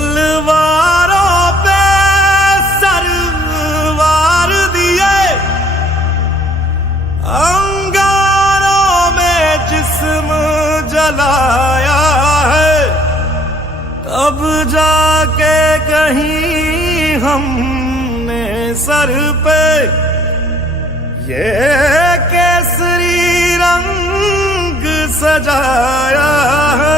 तलवारों पे सरवार दिए, अंगारों में जिस्म जलाया है, तब जाके कहीं हमने सर पे ये केसरी रंग सजाया है।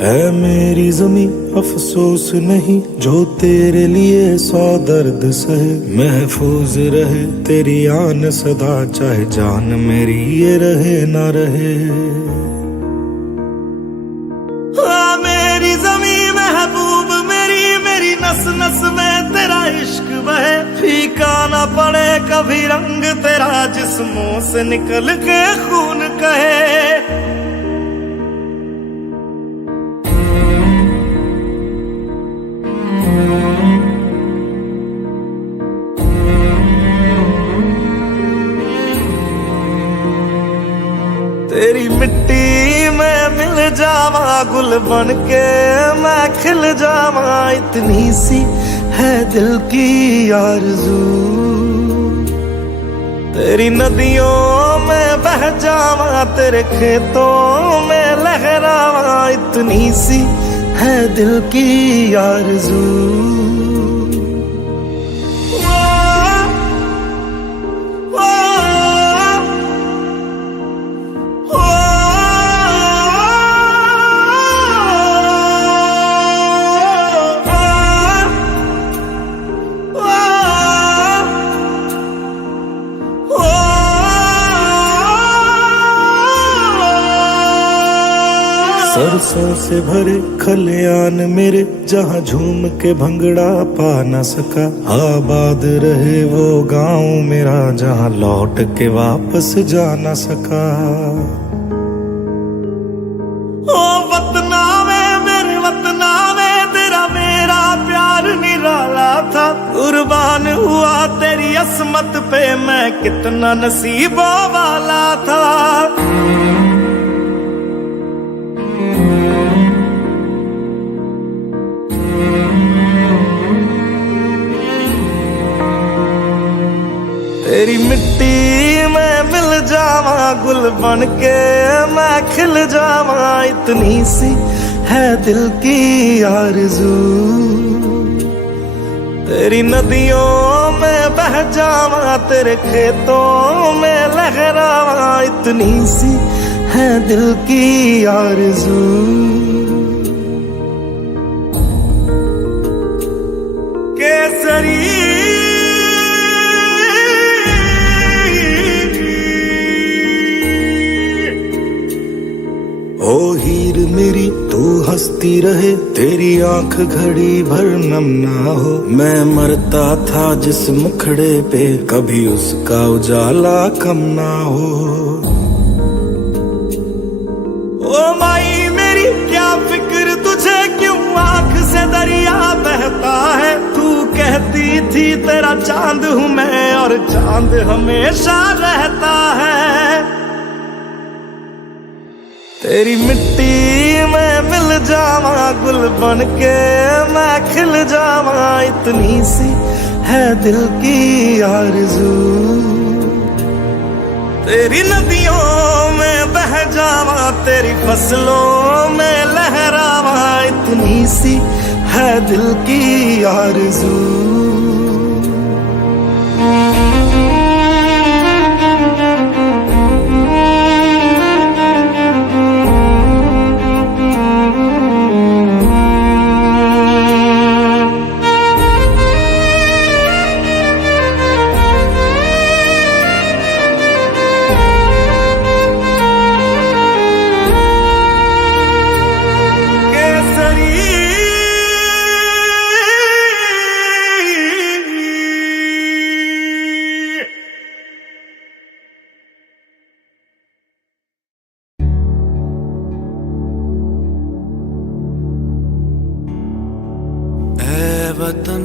है मेरी जमी अफसोस नहीं जो तेरे लिए 100 दर्द सहे, महफूज रहे तेरी आन सदा चाहे जान मेरी ये रहे ना रहे। हाँ मेरी जमी महबूब मेरी, मेरी नस नस में तेरा इश्क बहे, फीका ना पड़े कभी रंग तेरा जिस्मों से निकल के खून कहे। तेरी मिट्टी में मिल जावा गुल बन के मैं खिल जावा, इतनी सी है दिल की आरज़ू। तेरी नदियों में बह जावा तेरे खेतों में लहरावा, इतनी सी है दिल की आरज़ू। सरसों से भरे खलियान मेरे जहाँ झूम के भंगड़ा पा न सका, आबाद रहे वो गांव मेरा जहाँ लौट के वापस जा न सका। ओ वतना में मेरे वतना में तेरा मेरा प्यार निराला था, कुर्बान हुआ तेरी असमत पे मैं कितना नसीबों वाला था। तेरी मिट्टी में मिल जावा गुल बन के मैं खिल जावा, इतनी सी है दिल की आरज़ू। तेरी नदियों में बह जावा तेरे खेतों में लहरावा, इतनी सी है दिल की आरज़ू। केसरी ओ हीर मेरी तू हंसती रहे, तेरी आंख घड़ी भर नम ना हो, मैं मरता था जिस मुखड़े पे कभी उसका उजाला कम ना हो। ओ माई मेरी क्या फिक्र तुझे क्यों आंख से दरिया बहता है, तू कहती थी तेरा चांद हूँ मैं और चांद हमेशा रहता है। तेरी मिट्टी में मिल जावा गुल बन के मैं खिल जावा, इतनी सी है दिल की आरज़ू। तेरी नदियों में बह जावा तेरी फसलों में लहरावा, इतनी सी है दिल की आरज़ू। केसरी वतन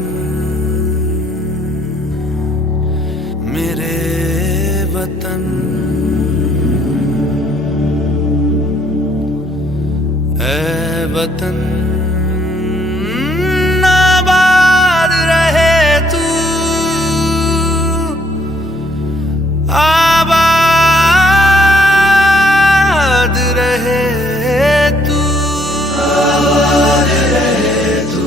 मेरे वतन ऐ वतन आबाद रहे तू आबाद रहे तू आबाद रहे तू।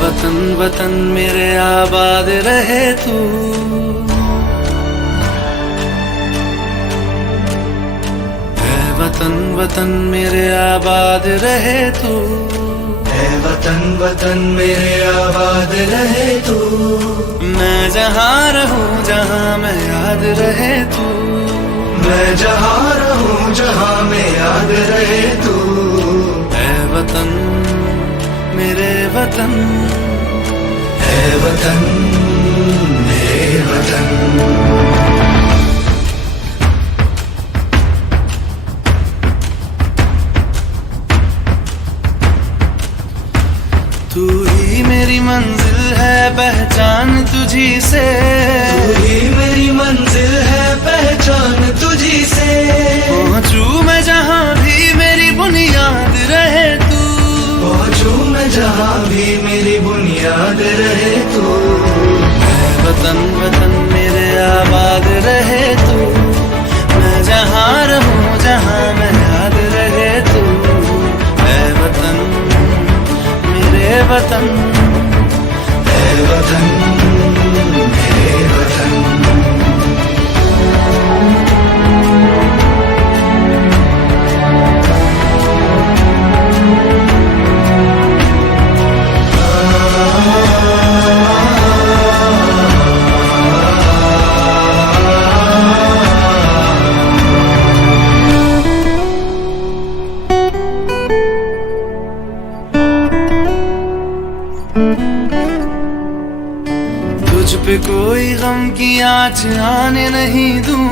वतन वतन मेरे आबाद रहे तू ऐ वतन वतन मेरे आबाद रहे तू ऐ वतन वतन मेरे आबाद रहे तू। मैं जहाँ रहूँ जहाँ मैं याद रहे तू मैं जहाँ रहूँ जहाँ मैं याद रहे तू ऐ वतन मेरे वतन है वतन मेरे वतन। तू ही मेरी मंजिल है पहचान तुझी से तू ही मेरी मंजिल है पहचान तुझी से। पहुँचूं मैं जहाँ भी मेरी बुनियाद रहे तू पहुँचूं मैं जहाँ भी मेरी बुनियाद रहे तू ऐ वतन वतन मेरे आबाद रहे तू। मैं जहाँ रहूँ जहाँ मैं याद रहे तू ऐ वतन मेरे वतन ऐ वतन मेरे वतन। तुझ पे कोई गम की आँच आने नहीं दूं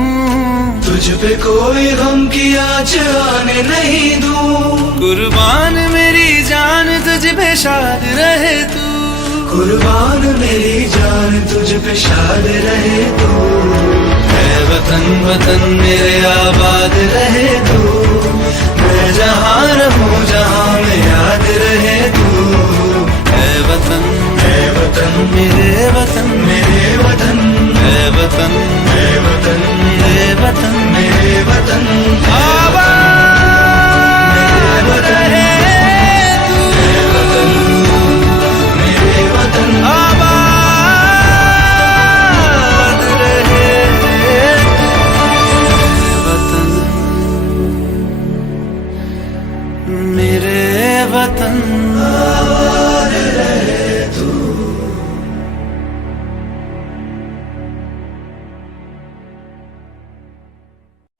तुझ पे कोई गम की आँच आने नहीं दूं। कुर्बान मेरी जान तुझ पे शाद रहे तू कुर्बान मेरी जान तुझ पे शाद रहे तू ऐ वतन वतन मेरे आबाद रहे तू। मैं जहाँ रहूँ जहाँ मैं याद रहे तू ऐ वतन मेरे वतन मेरे वतन ऐ वतन मेरे वतन मेरे वतन आबाद रहे तू मेरे वतन आबाद रहे वतन मेरे वतन आबाद रहे तू।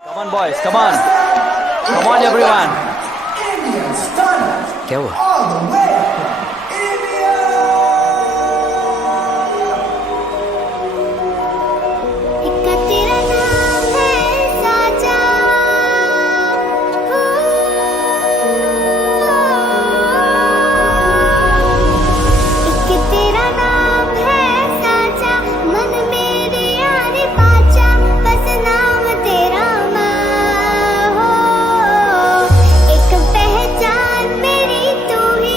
Come on boys, come on. Come on everyone. क्या हुआ? पहचान मेरी तू ही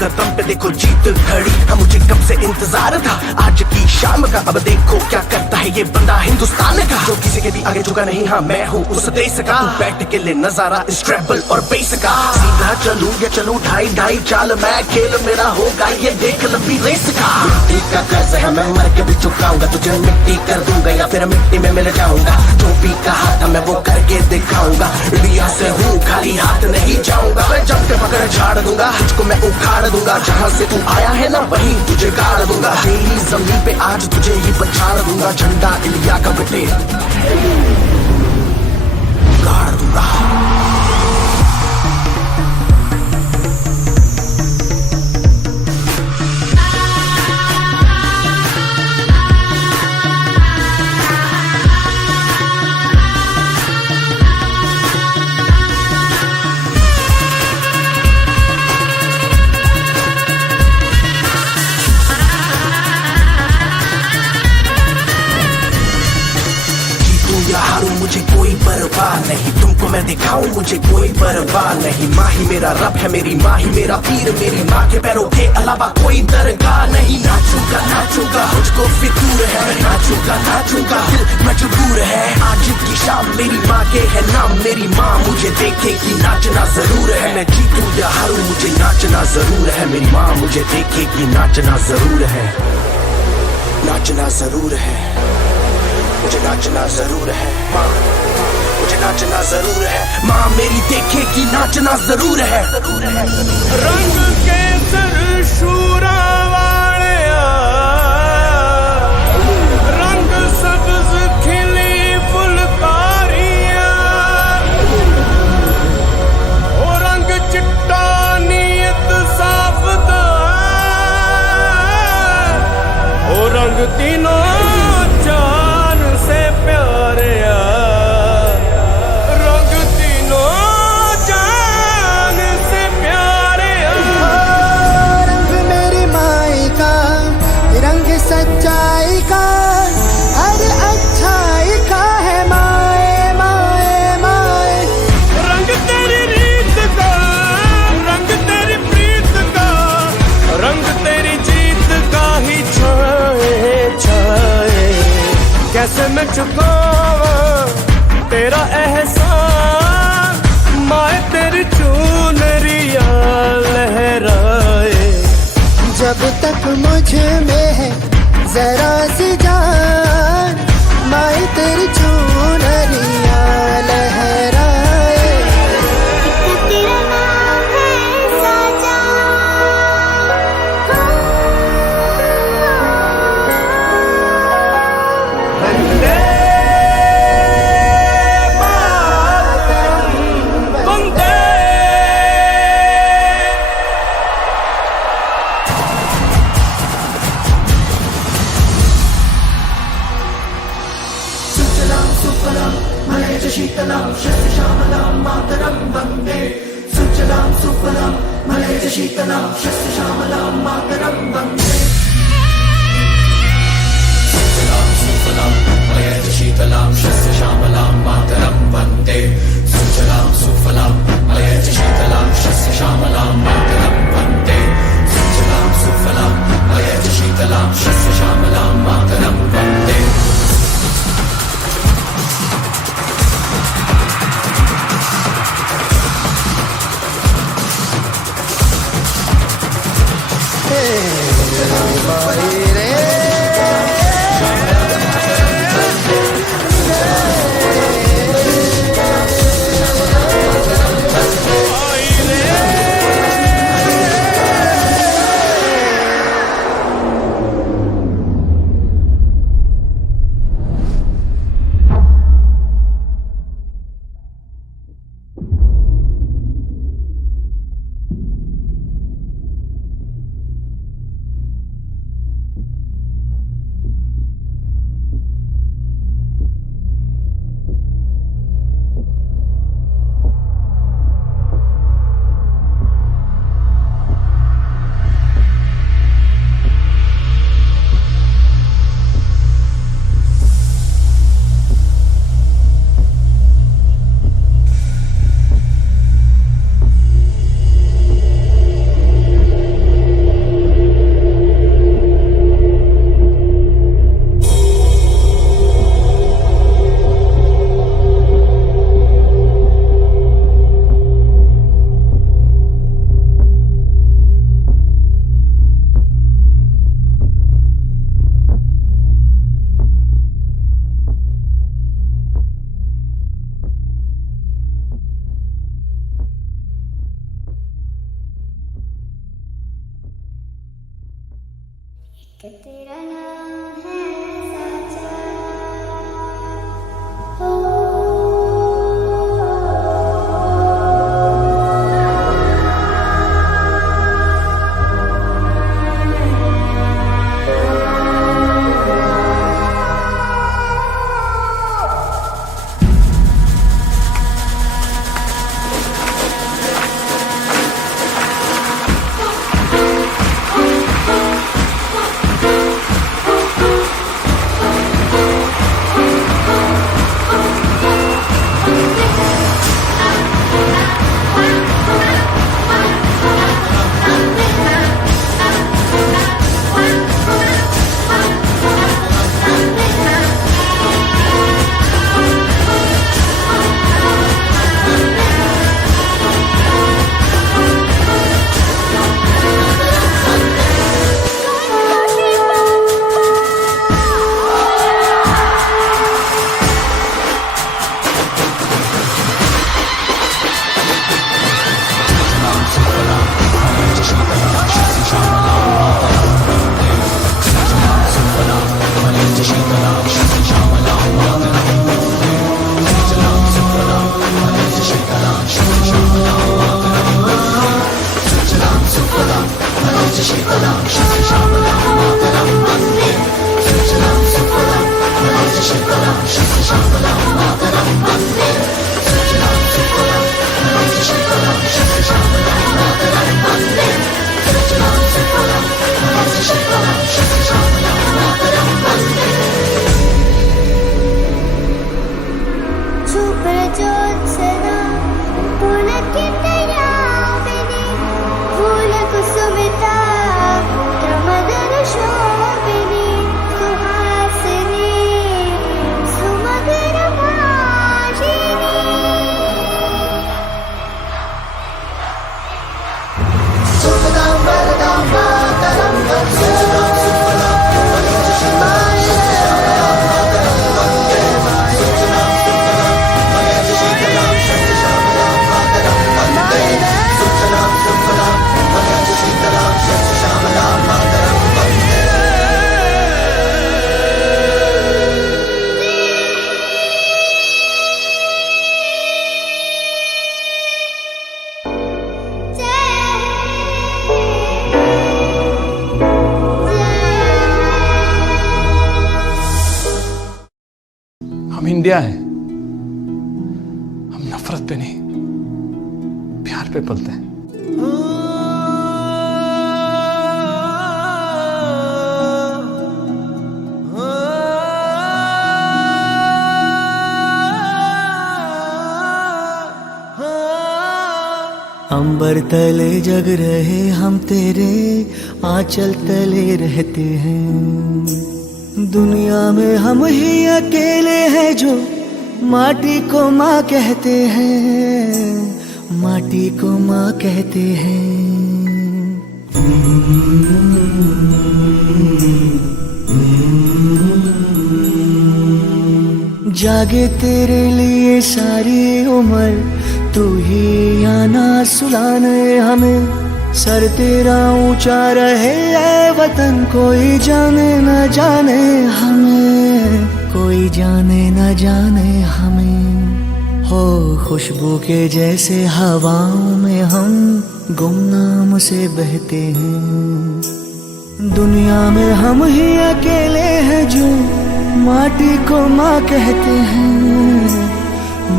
कदम पे देखो जीत खड़ी। हाँ मुझे कब से इंतजार था आज की शाम का, अब देखो क्या करता है ये बंदा हिंदुस्तान का, जो किसी के भी आगे झुका नहीं। हाँ मैं हूँ उस देश का, बैठ के ले नजारा इस ट्रैवल और बेस का। सीधा चलूं या चलूं ढाई ढाई चाल, मैं खेल मेरा होगा ये देख लंबी रेस का। मिट्टी का कर्ज है मैं मर के भी चुकाऊंगा, तुझे मिट्टी कर दूंगा या फिर मिट्टी में मिल जाऊंगा। जो भी कहा था मैं वो करके दिखाऊंगा, इंडिया से हूँ खाली हाथ नहीं जाऊंगा। मैं जब के पकड़ झाड़ दूंगा, तुझको मैं उखाड़ दूंगा। जहाँ से तू आया है ना वहीं तुझे गाड़ दूंगा। तेरी जमीन पे आज तुझे ही पछाड़ दूंगा, झंडा इंडिया का बेटे गाड़ दूंगा। मुझे कोई परवाह नहीं, तुमको मैं दिखाऊं मुझे कोई परवाह नहीं। माँ ही मेरा रब है, मेरी माँ ही मेरा पीर, मेरी माँ के पैरों के अलावा कोई दरगाह नहीं। नाचूंगा नाचूंगा मुझको फितूर है, नाचूंगा नाचूंगा दिल मजबूर है। आज की शाम मेरी माँ के है नाम, मेरी माँ मुझे देखेगी नाचना जरूर है। मैं जीतूं या हारूं मुझे नाचना जरूर है, मेरी माँ मुझे देखेगी नाचना जरूर है। नाचना जरूर है, मुझे नाचना जरूर है। माँ मुझे नाचना जरूर है, माँ मेरी देखेगी नाचना जरूर है। रंग के सर शूरा वालिया, रंग सब्ज खिली फुलकारियां, ओ रंग चिट्टा नीयत साफ दा, ओ रंग तीनों सच्चाई का, हर अच्छाई का है माए माए माए। रंग तेरी रीत का, रंग तेरी प्रीत का, रंग तेरी जीत का ही छाए छाए। कैसे मैं चुकावां तेरा एहसान, माए तेरी चुनरिया लहराए। जब तक मुझ में है जरा सी जान, माए तेरी चुनरिया लहराए। तेरा नाम है साजा, वंदे मातरम, वंदे। शीतलां शस्यश्यामलां मातरं वन्दे। सुजलां सुफलां मलयज शीतलां शस्यश्यामलां मातरं वन्दे। सुजलां सुफलां मलयज शीतलां शस्यश्यामलां मातरं वन्दे। सुजलां सुफलां मलयज शीतलां शस्यश्यामलां मातरं वन्दे। सुजलां सुफलां मलयज शीतलां शस्यश्यामलां मातरं वन्दे। कि तेरा नाम है साचा। हो हम इंडिया हैं, हम नफरत पे नहीं प्यार पे पलते हैं। अंबर तले जग रहे हम तेरे आंचल तले रहते हैं। दुनिया में हम ही अकेले हैं जो माटी को माँ कहते हैं, माटी को माँ कहते हैं। जागे तेरे लिए सारी उम्र, तू ही आना सुलाने हमें। सर तेरा ऊंचा रहे ऐ वतन, कोई जाने न जाने हमें, कोई जाने न जाने हमें। हो खुशबू के जैसे हवाओं में हम गुमनाम से बहते हैं। दुनिया में हम ही अकेले हैं जो माटी को माँ कहते हैं,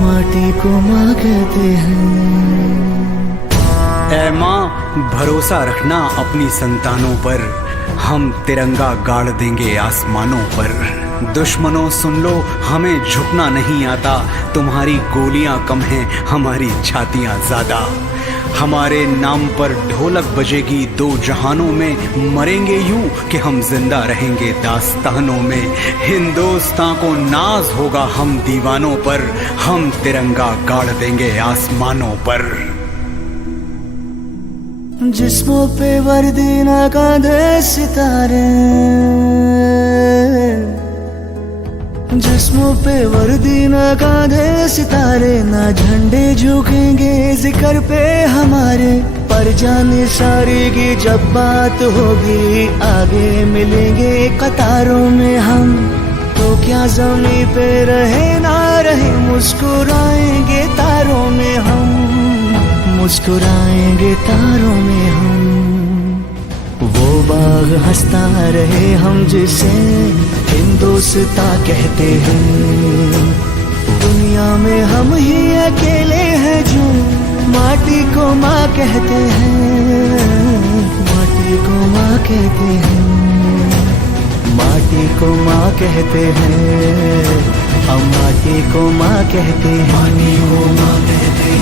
माटी को माँ कहते हैं। ऐ माँ भरोसा रखना अपनी संतानों पर, हम तिरंगा गाड़ देंगे आसमानों पर। दुश्मनों सुन लो हमें झुकना नहीं आता, तुम्हारी गोलियां कम हैं हमारी छातियां ज्यादा। हमारे नाम पर ढोलक बजेगी दो जहानों में, मरेंगे यूं कि हम जिंदा रहेंगे दास्तानों में। हिंदुस्तान को नाज होगा हम दीवानों पर, हम तिरंगा गाड़ देंगे आसमानों पर। जिस्मों पे वर्दी ना कांधे सितारे, जिस्मों पे वर्दी न कांधे सितारे, ना झंडे झुकेंगे जिक्र पे हमारे। पर जाने सारी की जब बात होगी, आगे मिलेंगे कतारों में हम। तो क्या ज़मीं पे रहे ना रहे, मुस्कुराएंगे तारों में हम, मुस्कुराएंगे तारों में हम। वो बाग हंसता रहे हम जिसे हिंदुस्तां कहते हैं। दुनिया में हम ही अकेले हैं जो माटी को माँ कहते हैं, माटी को माँ कहते हैं, माटी को माँ कहते हैं। हम माटी को माँ कहते हैं,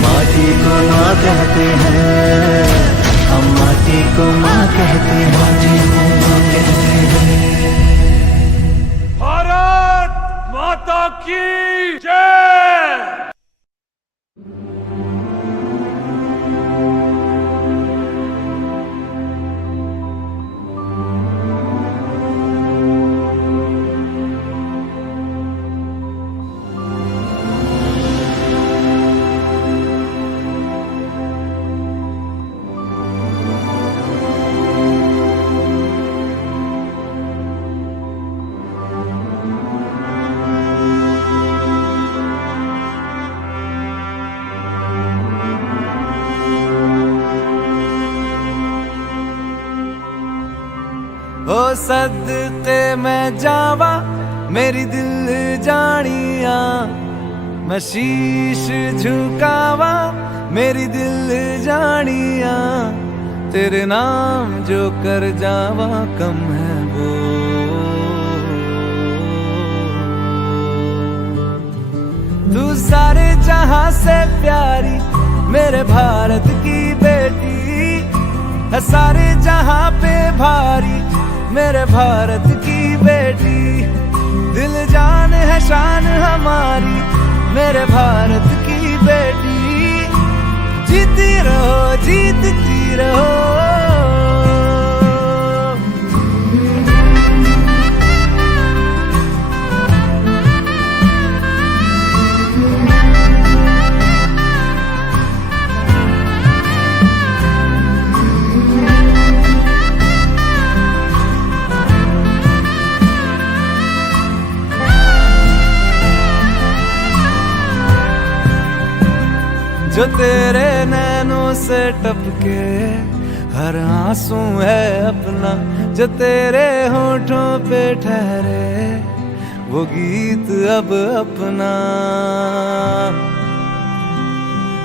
माटी को माँ कहते हैं। हम माटी को माँ कहते हैं। भारत माता की जय। ओ सदके मैं जावा मेरी दिल जानिया, मैं शीश झुकावा मेरी दिल जानिया। तेरे नाम जो कर जावा कम है वो। तू सारे जहां से प्यारी मेरे भारत की बेटी है, सारे जहां पे भारी मेरे भारत की बेटी। दिल जान है शान हमारी मेरे भारत की बेटी। जीती रहो जीतती रहो। जो तेरे नैनों से टपके हर आंसू है अपना, जो तेरे होठों पे ठहरे वो गीत अब अपना।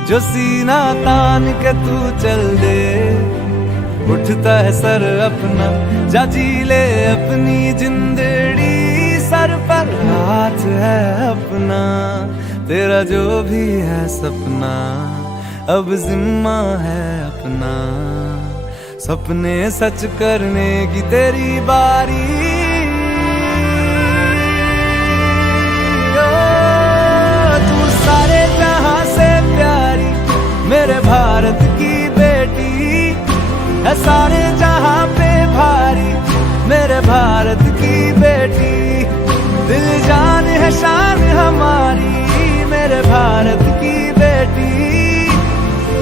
जो सीना तान के तू चल दे उठता है सर अपना। जा जी ले अपनी जिंदड़ी सर पर हाथ है अपना। तेरा जो भी है सपना अब जिम्मा है अपना। सपने सच करने की तेरी बारी। ओ, तू सारे जहां से प्यारी मेरे भारत की बेटी है, सारे जहां पे भारी मेरे भारत की बेटी। दिल जान है शान हमारी मेरे भारत की बेटी।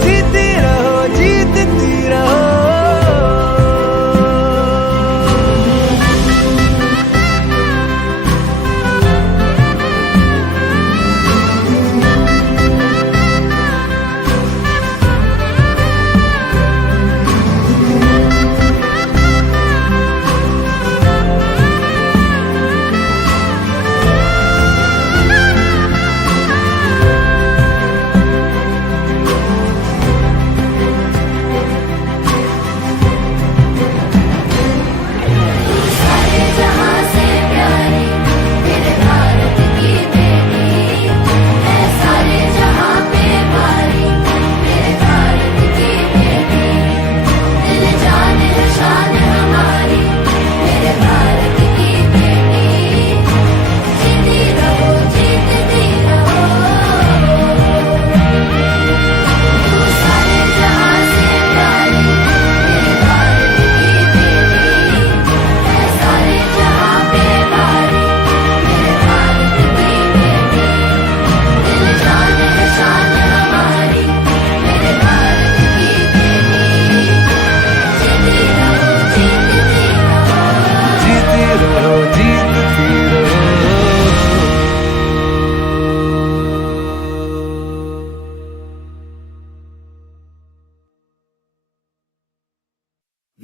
जीती रहो जीतती रहो।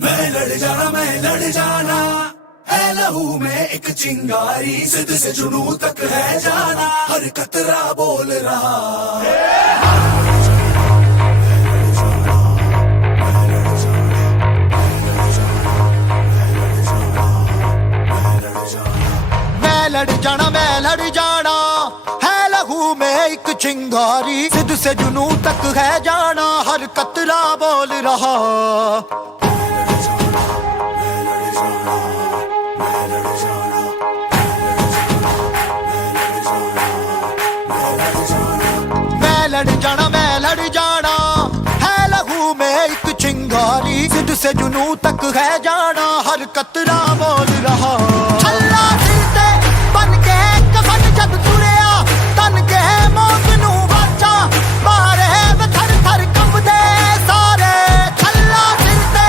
मैं लड़ जाना है लहू में एक चिंगारी जिद से जुनू तक है जाना हर कतरा बोल रहा मैं लड़ जाना है लहू में एक चिंगारी जिद से जुनू तक है जाना हर कतरा बोल रहा मैं लड़ जाना है लहू में एक चिंगारी जिद से जुनू तक है जाना हर कतरा बोल रहा छल्ला दिल ते बन के कफन जब तुरिया तन के मौत नू वाचा मारे वे थर थर कंबदे सारे छल्ला दिल ते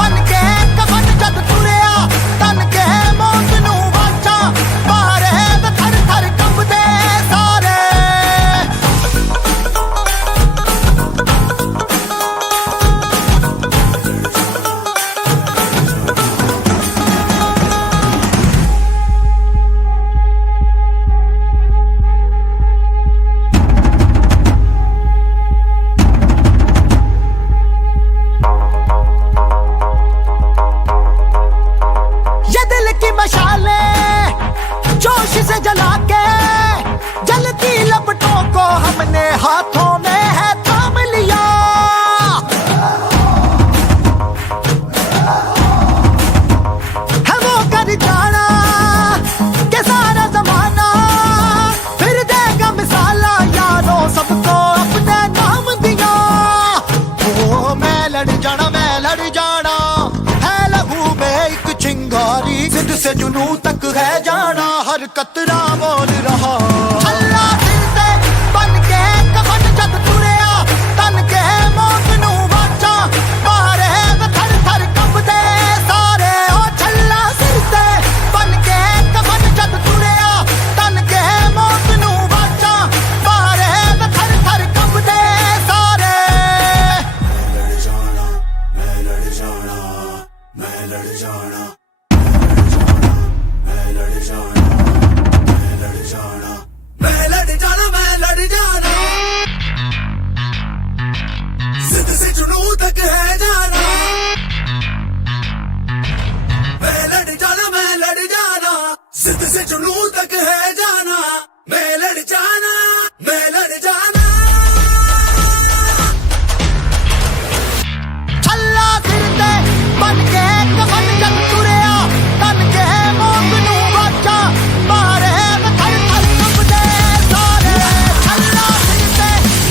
बन के कफन जब तुरिया तन के मौत नू वाचा मारे वे थर थर कंबदे सारे जोश से जला के जलती लपटों को हमने हाथों में है थाम लिया है वो कर जाना के सारा जमाना फिर देगा मिसाला यारों सबको अपने नाम दिया ओ मैं लड़ जाना है लहू में एक चिंगारी जिद से जुनू तक है जाना हर कतरा बोल रहा छल्ला दिल ते बन के कफन जब तुरिया तन के मौत नू वाचा मारे वे थर थर कंबदे सारे ओ छल्ला दिल ते बन के कफन जब तुरिया तन के मौत नू वाचा मारे वे थर थर कंबदे सारे मैं लड़ जाना मैं लड़ जाना जिद से जुनू तक है जाना मैं लड़ जाना जिद से जुनू तक है जाना मैं लड़ जाना छल्ला दिल ते बन के कफन जब तुरिया तन के मौत नू वाचा मारे वे थर थर कंबदे सारे छल्ला दिल ते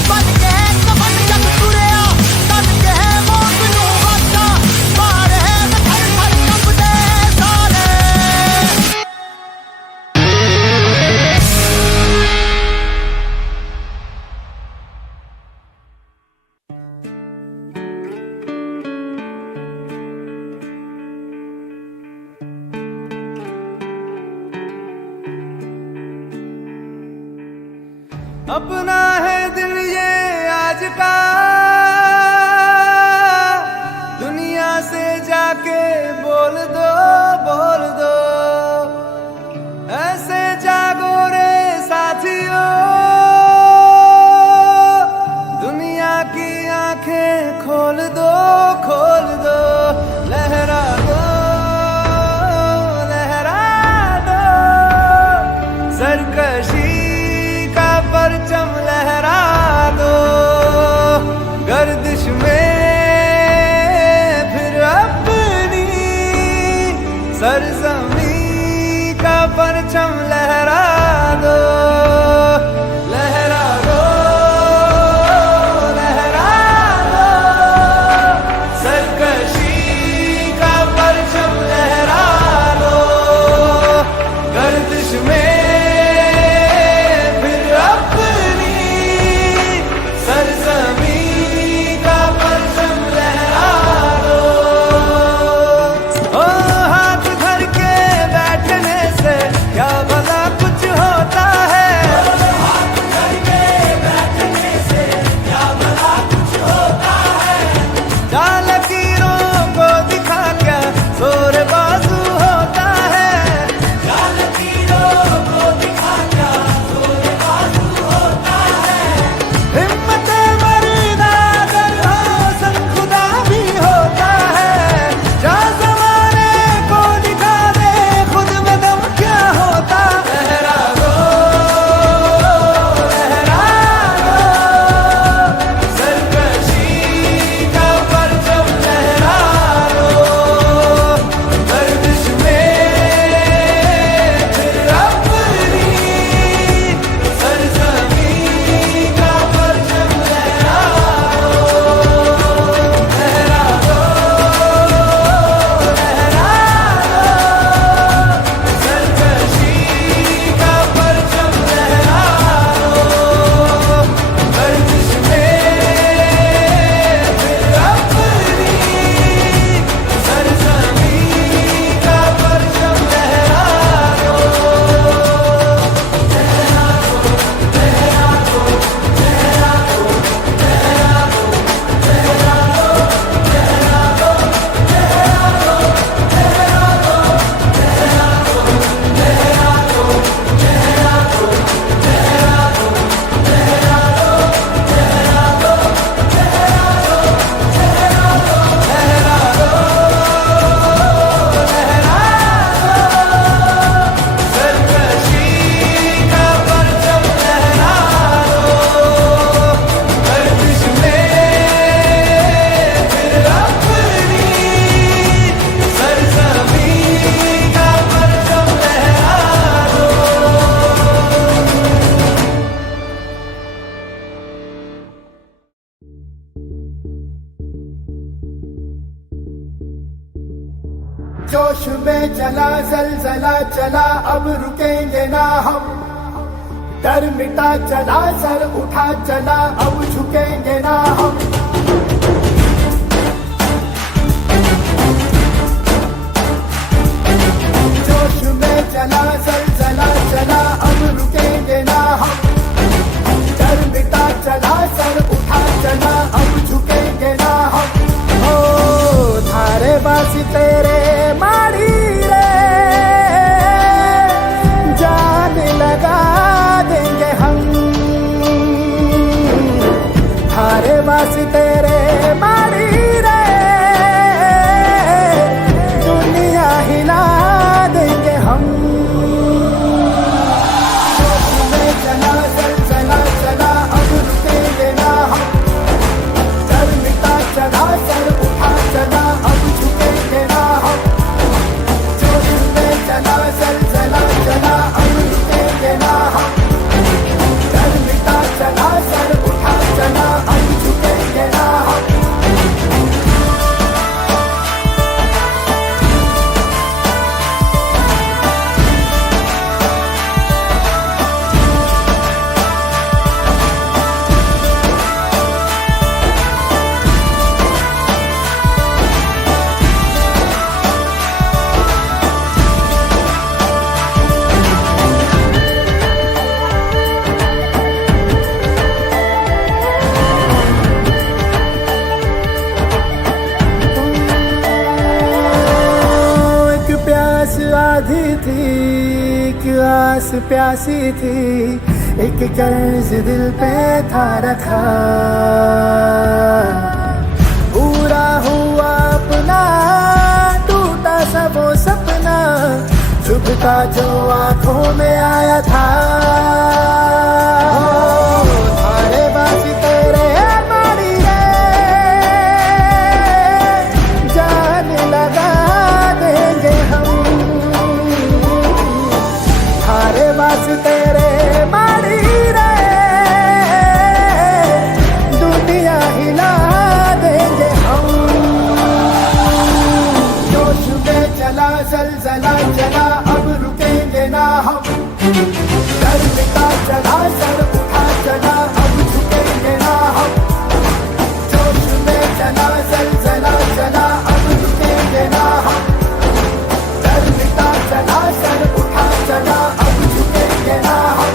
बन के कफन जब तुरिया तन के मौत नू वाचा मारे वे थर थर कंबदे सारे अपना है दिल ये आज का दुनिया से जाके बोल दो ऐसे जागो रे साथियों दुनिया की आंखें खोल दो लहरा दो सरकशी का परचम लहरा दो गर्दिश में फिर अपनी सरजमी का परचम लहरा दो सरकशी का परचम लहरा दो गर्दिश में हाथ धर जोश में चला जलजला चला, अब रुकेंगे ना हम। डर मिटा चला, सर उठा चला, अब झुकेंगे ना हम। जोश में चला जलजला चला, अब रुकेंगे ना हम। डर मिटा चला, सर उठा चला, अब झुकेंगे ना हम। ओ थारे बासी तेरे मारी रे, जान लगा देंगे हम। थारे बासी तेरे मारी रे, दुनिया हिला देंगे हम। में चला चला चला, अब रुकेंगे ना हम। डर मिटा चला, सर उठा चला, अब झुकेंगे ना हम। जोश में चला चला चला, अब रुकेंगे ना हम। डर मिटा चला, सर उठा चला, अब झुकेंगे ना हम। आधी थी, एक आस प्यासी थी, एक कर्ज दिल पे था रखा। पूरा हुआ अपना, टूटा सा वो सपना, चुभता जो आंखों में आया था। थारे बासी तेरे मारी रे, जान लगा देंगे हम। थारे बास तेरे मारी रे, दुनिया हिला देंगे हम। जोश में चला जलजला चला, अब रुकेंगे ना हम। डर मिटा चला, सर उठा चला, अब झुकेंगे ना हम। जोश में चला जलजला चला, अब रुकेंगे ना हम। डर मिटा चला, सर उठा चला, अब झुकेंगे ना हम।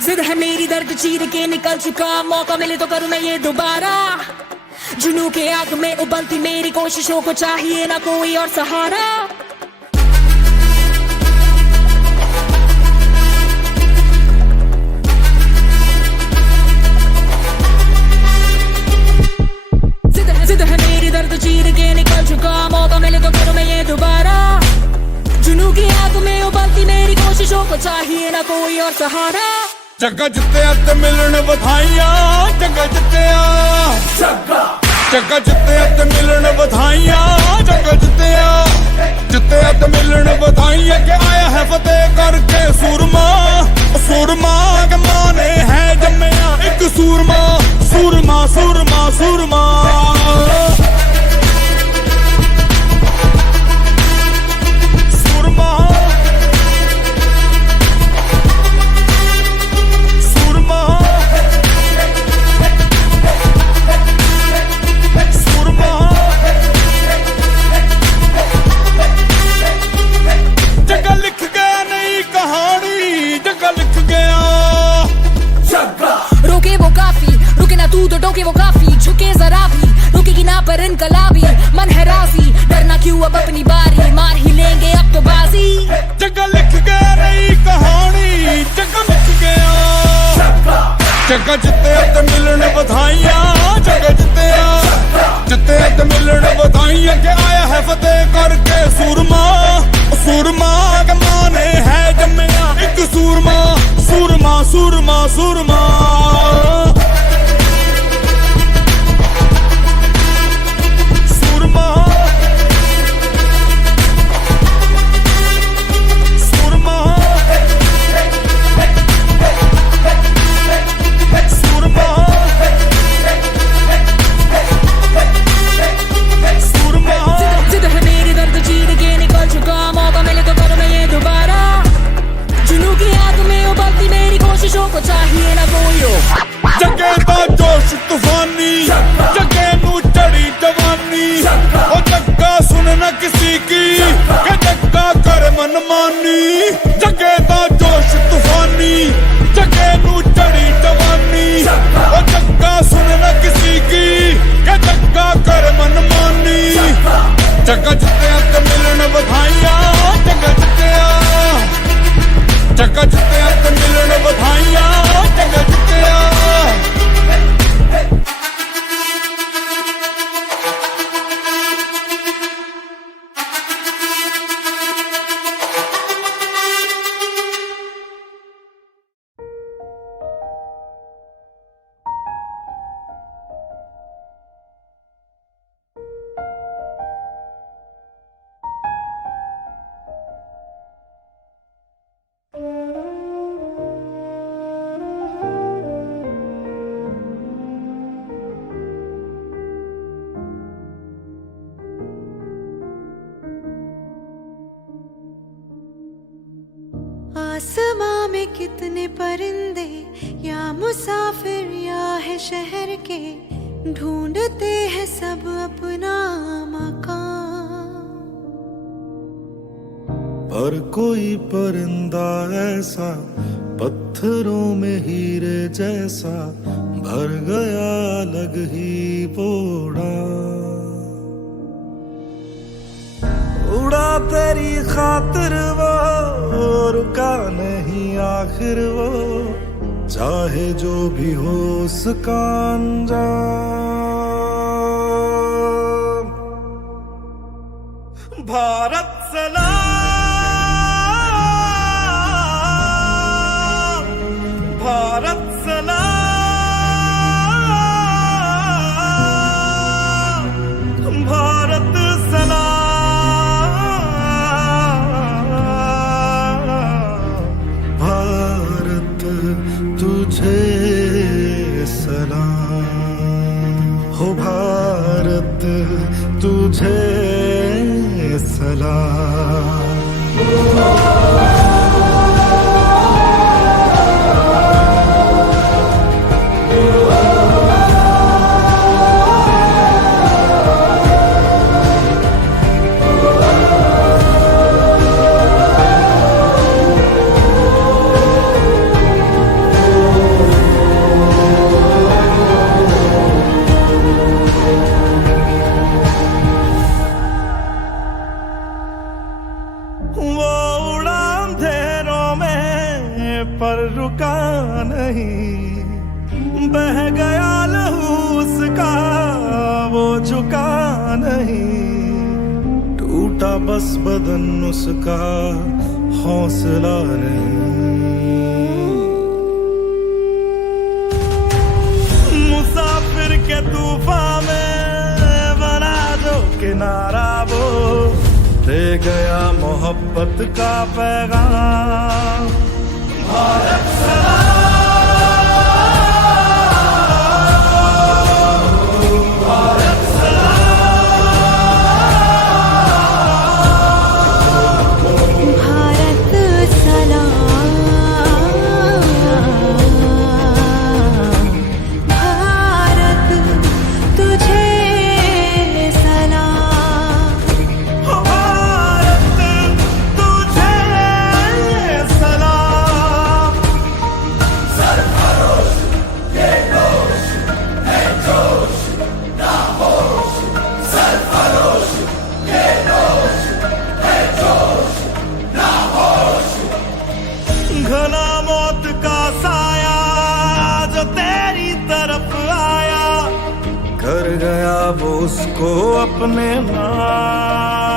जिद है मेरी दर्द चीर के निकल चुका, मौका मिले तो करूं मैं ये दोबारा। जुनू के आग में उबलती मेरी कोशिशों को चाहिए ना कोई और सहारा। जिद है मेरी दर्द चीर के निकल चुका, मौका मिले तो करूं मैं ये दोबारा। जुनू की आग में उबलती मेरी कोशिशों को चाहिए ना कोई और सहारा। जग्गा जित्तिया ते मिलन बधाइयां, जग्गा जित्तिया, जग्गा जित्तिया ते मिलन बधाइयां, जग्गा जित्तिया, जित्तिया ते मिलन बधाइयां। के आया है फतेह करके सूरमा, सूरमा के मां ने है जम्मिया एक सूरमा, सूरमा सूरमा सूरमा। टोके वो काफी, झुके जरा भी, रुकेगी ना पर इनकलाबी। मन है राजी, डरना क्यों अब अपनी बारी, मार ही लेंगे अब तो बाजी। जगह लिख गया नई कहानी, जगह लिख गया, जग जित्तिया ते मिलन बधाइयां जग जित्तिया जित्तिया ते मिलन बधाइयां के आया है फतेह करके सूरमा सूरमा के माने है जम्मिया एक सूरमा सूरमा सूरमा सूरमा को चाहिए ना कोई जगे दा जोश तूफानी जगे नू चढ़ी जवानी ओ जग्गा सुन न किसी की के जग्गा कर मनमानी जगे दा जोश तूफानी जगे नू चढ़ी जवानी ओ जग्गा सुन न किसी की के जग्गा कर मनमानी जग जित्तिया ते मिलन बधाइयां जग जित्तिया जग जित्तिया ते मिलन बधाइयां जग जित्तिया आसमां में कितने परिंदे या मुसाफिर या है शहर के ढूंढते हैं सब अपना मकान। पर कोई परिंदा ऐसा पत्थरों में हीरे जैसा भर गया अलग ही बोड़ा उड़ा तेरी खातिर वो रुका नहीं आखिर वो चाहे जो भी हो उसका अंजाम। भारत सलाम भारत सलाम भारत सलाम भारत तुझे सलाम हो भारत तुझे सलाम। पर रुका नहीं बह गया लहू उसका वो झुका नहीं टूटा बस बदन उसका हौसला नहीं। मुसाफिर के तूफान में बना जो किनारा वो दे गया मोहब्बत का पैगाम। भारत सलाम भारत सलाम भारत सलाम भारत तुझे सलाम भारत तुझे सलाम उसको अपने नाम